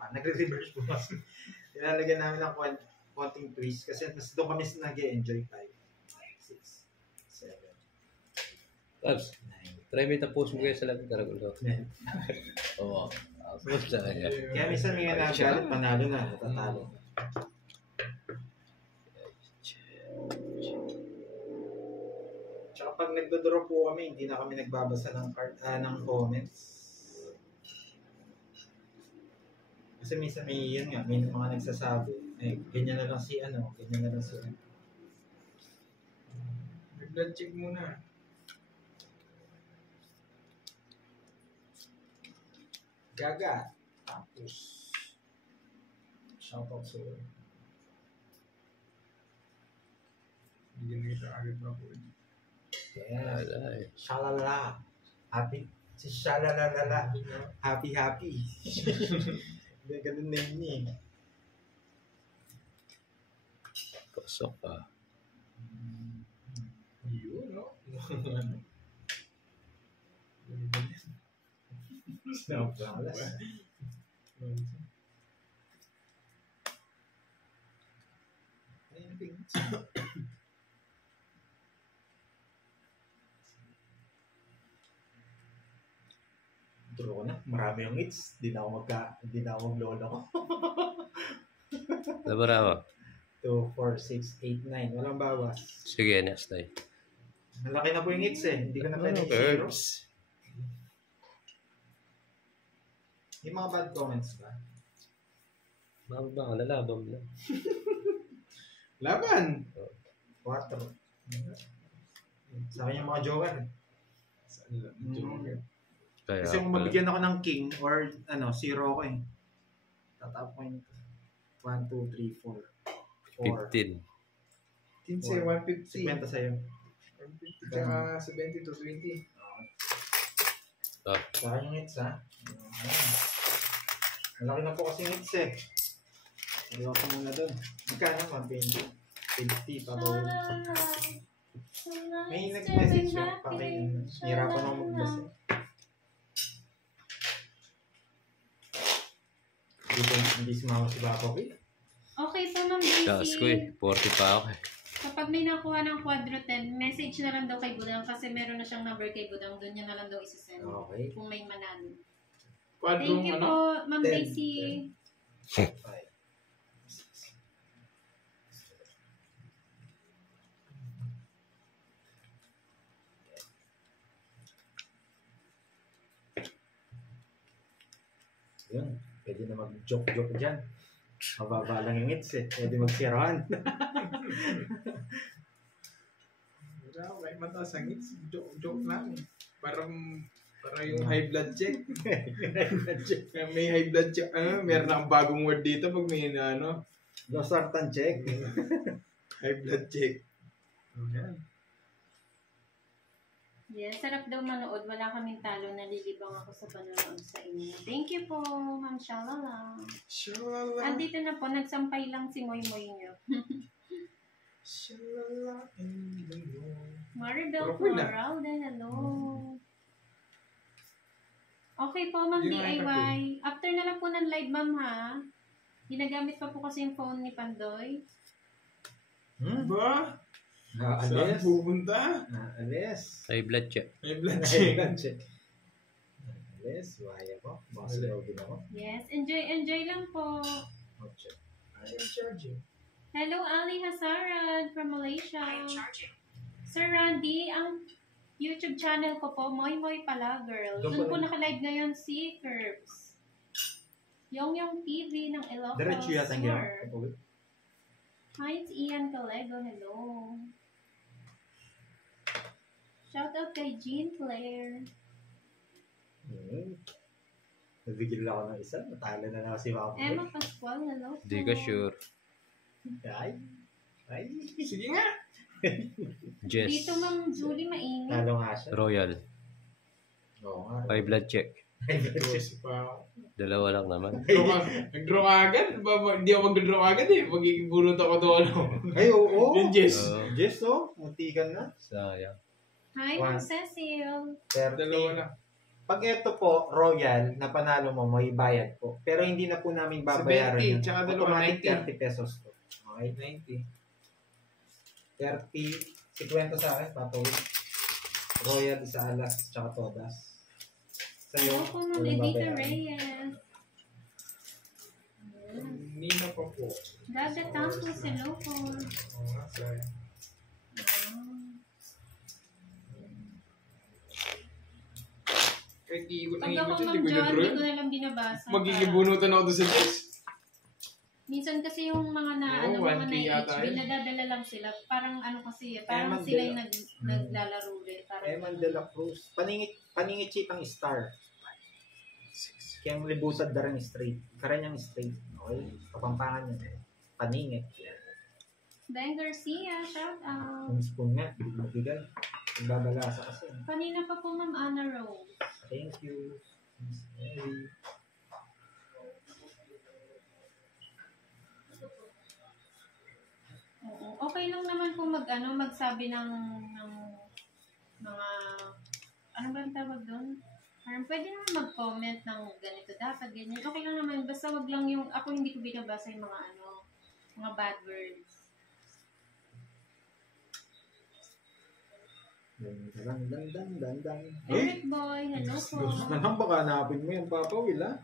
pa. Nagre-reverse po mas. Nilalagyan namin ng konting twist kasi mas doon kami nag-enjoy 5, 6, 7, Labs, 9. try mo itapos mo kayo sa labing karagulo. Oo. Kaya minsan may nagalit, panalo na, natatalo. Tsaka pag nagdo-draw po kami, hindi na kami nagbabasa ng ng comments. Kasi minsan may yun nga, may mga nagsasabi, ganyan na lang si ano, ganyan na lang si ano. Blood check muna. Gaga. Tapos, shoutout sa iyo. Bigyan nyo siya agad na po. Yes. Shalala. Happy. Si Shalalalala. Happy. Ganun name niya. Pasok ka. Yun, no? Snowflowers. Draw na. Marami yung hits. Di na ako maglolo ko. Labara mo. 2, 4, 6, 8, 9. Walang bawas. Sige, next time. Malaki na po yung hits eh. Hindi ko na pwede i-zero. Herbs. Yung mga bad comments ba? Mababa ka, lalabang na. Laban! 4. Sa akin yung mga joker. Saan lang? Joker. Kaya, Kasi kung mabigyan ako ng king or ano, 0 ako eh. Tatap ko yung 1, 2, 3, 4. 15. 15, 150. 50 sa'yo. 150, tsaka 70 to 20. Sa akin yung hits ha. Malaki na po kasi yung hits eh. Ayaw ko muna dun. Magkano? 120. 50 pa ba? May nag-message yun. Hirapan ako magbasa. Hindi sumama si Bako eh. Okay po, Ma'am Daisy. Taas ko eh. 40 pa ako eh. Kapag may nakuha ng Quadro 10, message na lang daw kay Budang kasi meron na siyang number kay Budang. Doon niya na lang daw isasend. Okay. Kung may manalo. Quadrong Thank you ano? po, Ma'am 10. Daisy. 5. Yun. Pwede na mag-joke dyan. Mababa lang yung hits eh. Pwede mag-siroan. May mataas ang hits. Joke lang. Para yung high blood check. May high blood check. Meron na ang bagong word dito pag may ano. Losartan check. High blood check. Ayan. Yes, sarap daw manood. Wala kaming talo. Nalilibang ako sa panonood sa inyo. Thank you po, Ma'am Shalala. Shalala. Andito na po. Nagsampay lang si Moy Moy nyo. Shalala. Maribel Okay na. Floral din. Hello. Okay po, Ma'am Hindi na DIY. After na lang po ng live, Ma'am, ha? Ginagamit pa po kasi yung phone ni Pandoy. Ba? Saan Naalis. pupunta? Naalis. High blood check. May blood check. Naalis. Waya ko. Baka silogin ako. Yes, enjoy lang po. Check. I am charging. Hello, Ali Hasaran from Malaysia. Sir Randy, ang YouTube channel ko po, Moy Moy pala, girl. Doon po naka-live ngayon si Curbs. Yung TV ng Ilocos. Diretso yata ang Sur. gano'n. Hi, it's Ian Calego. Hello. Shout out kay Jean Claire. Nabigil ako ng isa. Natalo na ako si Mama. Emma Pascual, hello po. Di ka sure. Ay. Sige nga. Jess. Dito, Ma'am Julie, mainit. Talo nga siya. Royal. Oo nga. High blood check. Kasi pa. Dalawa lang naman. Nag-draw ka agad? Hindi ako mag-draw agad eh. Magiging ako doon. Ay, oo. Yung Jess. Jess, oh. Muntikan na. Sayang. Hi, One. Ma'am Cecil. 2 na. 30. Pag ito po, Royal, na panalo mo, may bayad po. Pero hindi na po namin babayaran 70, yun. tsaka dalawa, Automatic 90. 30 pesos po. Okay? 90. 30, 50 sa akin, papawin. Royal, isa alas, tsaka todas. Sa'yo, Hello po, Ma'am walang Edita babayaran. Reyes. Ayan. Nina pa po. Dada Tampos, hello po. Oo nga, sorry. Kahit iikot Pag ng ako, ikot Ma'am yun, di ko John, na-draw hindi yun. ko na lang binabasa. Magigibunutan ako doon sa desk. Minsan kasi yung mga na, Oo, mga 1K na yata HB, yun. nadadala lang sila. Parang ano kasi, parang Eman sila de yung la- naglalaro rin. Parang, Eman de la Cruz. Paningit ang star. Kaya ang libutad na rin straight. Karanyang straight. Okay? Kapampangan niya. Paningit. Ben Garcia, shout out. Yung spoon nga, hindi mabigay. Nagbabalasa kasi. Kanina pa po, Ma'am Anna Rose. Thank you. Miss Mary. Oo. Okay lang naman po magsabi ng mga, ano ba ang tawag doon? Parang pwede naman mag-comment ng ganito dapat, ganyan. Okay lang naman, basta wag lang yung, ako hindi ko binabasa yung mga bad words. Dan. Eric Boy, hello po. Gusto na lang baka hanapin mo yung Papa Will, ha?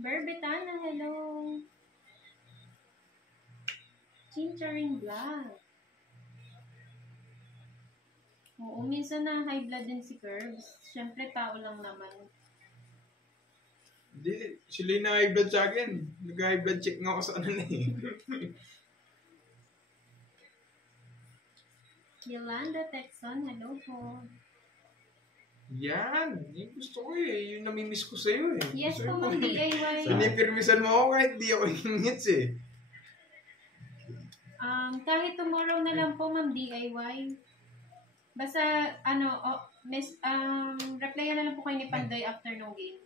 Berbetana, hello. Chincharing Vlog. Oo, minsan na high blood din si Curbs. Siyempre, tao lang naman. Hindi, sila yung na-high blood sa akin. Nag-high blood check nga ako sa ano na eh. Yolanda Texon, hello po. Yan, yung gusto ko eh. Yung namimiss ko sa'yo eh. Yes Gusto po, ko Ma'am DIY. Pinipirmisan mo ako kahit di ako hingits eh. Kahit tomorrow na lang po, Ma'am DIY. Basta, replyan na lang po kayo ni Pandoy after ng game.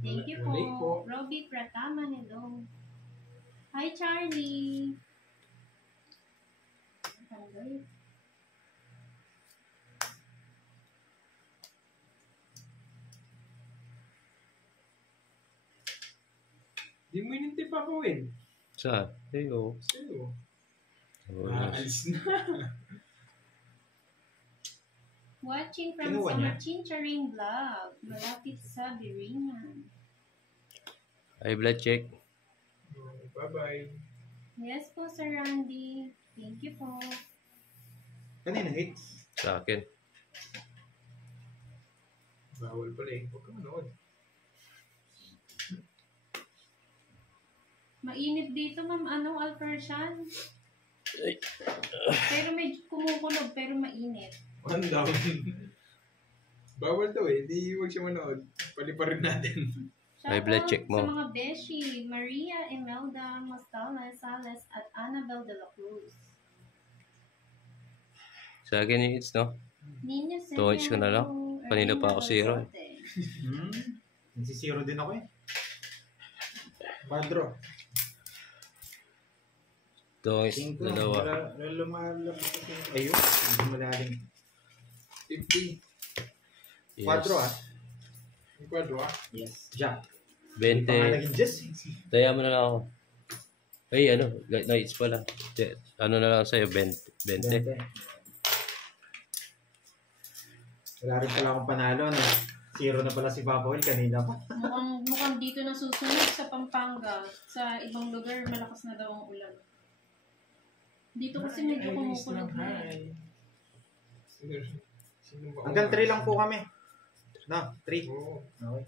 Thank you Malay po. Robby Pratama, hello. Hi, Charlie. Pandoy. Di mo inintay pa ako eh. Sa? Ayo. Sa'yo. Oh, Alis na. Watching from Kinuha niya? Summer Chincharing Vlog. Malapit sa Biringan. High blood check. Bye-bye. Yes po, Sir Randy. Thank you po. Kanina hits. Sa akin. Bawal pala eh. Huwag ka manood. Mainit dito, Ma'am Alpersian. Pero medyo kumukulog, pero mainit. One down. Bawal daw eh. Di huwag siya manood. Pali pa rin natin. High blood check mo. Sa mga beshi, Maria, Imelda, Mostales, Sales, at Annabel de la Cruz. Sa akin yung hits, no? Nina Touch ko na lang. Kanina pa ako zero. Nagsisiro din ako eh. Padro. Dongis, Cinco. dalawa. Wala lumalabas kasi. Ayun. Hindi malalim. 50. Yes. Quadro ah. Yung kwadro ah. Yes. Jack. 20. Pangalagin Jess. Daya mo na lang ako. Ay, nights pala. Ano na lang sa'yo, 20. 20. Wala rin pala akong panalo. No? Zero na pala si Papa Will kanina pa. Mukhang dito na susunod sa Pampanga. Sa ibang lugar, malakas na daw ang ulan. Dito kasi medyo kumukulog na. Hanggang 3 lang po kami. No, 3. Oo. Okay.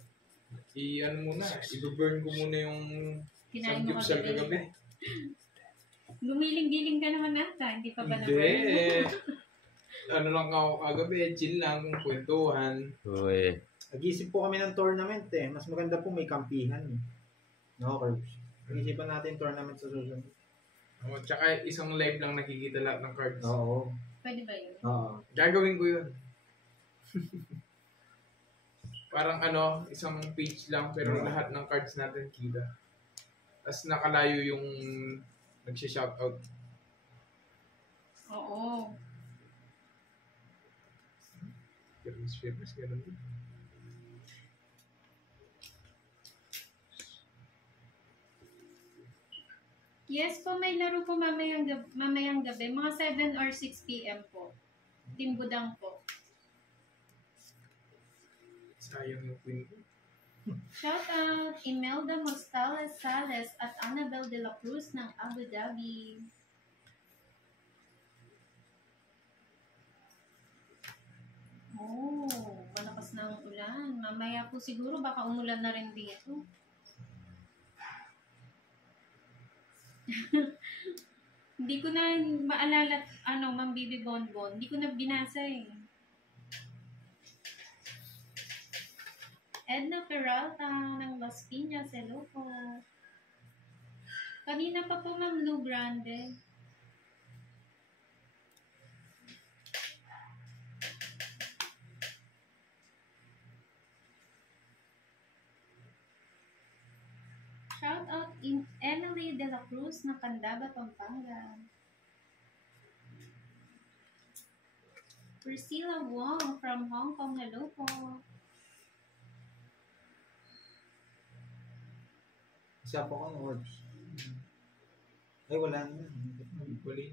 I-ano muna. I-burn ko muna yung Kinain mo samgyupsal kagabi. kagabi. Gumiling-giling ka naman ata. Hindi pa ba Hindi. Ano lang ako kagabi. Chill lang. Kwentuhan. Uy. Nag-iisip po kami ng tournament eh. Mas maganda po may kampihan. Eh. No, Curbs. Nag-iisipan natin tournament sa susunod. Oh, tsaka isang live lang nakikita lahat ng cards. Oo. Pwede ba yun? Oo. Gagawin ko yun. Parang isang page lang pero lahat ng cards natin kita. Tapos nakalayo yung nagsha-shoutout. Oo. Fairness, ganun din. Yes po, may laro po mamayang gabi. Mga 7 or 6 p.m. po. Timbudang po. Sayang yung queen ko. Shout out Imelda Mostales Sales at Annabel de la Cruz ng Abu Dhabi. Oh, malakas na ang ulan. Mamaya po siguro baka umulan na rin dito. Hindi ko na maalala, Ma'am Bibi Bonbon. Hindi ko na binasa eh. Edna Peralta ng Las Piñas, hello po. Kanina pa po Ma'am Lou Grande. Shout out in Emily de la Cruz ng Candaba, Pampanga. Priscilla Wong from Hong Kong, hello po. Isa po ko ng words. Ay, wala na. Bali.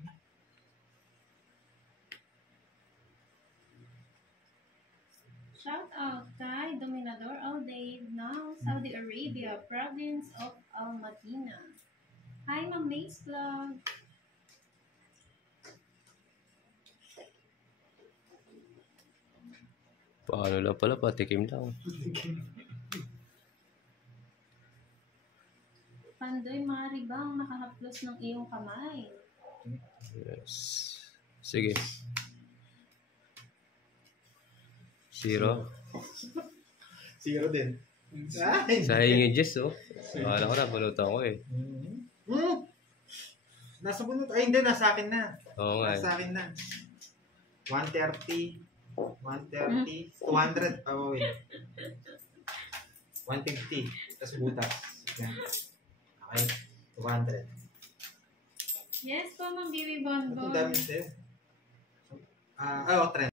Shout out kay Dominador Alday ng Saudi Arabia, province of Al Madina. Hi, Ma'am Mace Vlog. Paano lang pala, patikim lang. Pandoy, maaari bang makahaplos ng iyong kamay? Yes. Sige. 0. 0 din. Ay! Sayang yung Jess, oh. Akala ko na, palutan ko eh. Nasa bunot. Ay, hindi. Nasa akin na. Oo nga eh. Nasa akin na. 130. 130. 200. Pawawin. 150. Tapos butas. Yan. Okay. 200. Yes po, Ma'am Bibi Ang Bonbon. dami sa'yo. 30.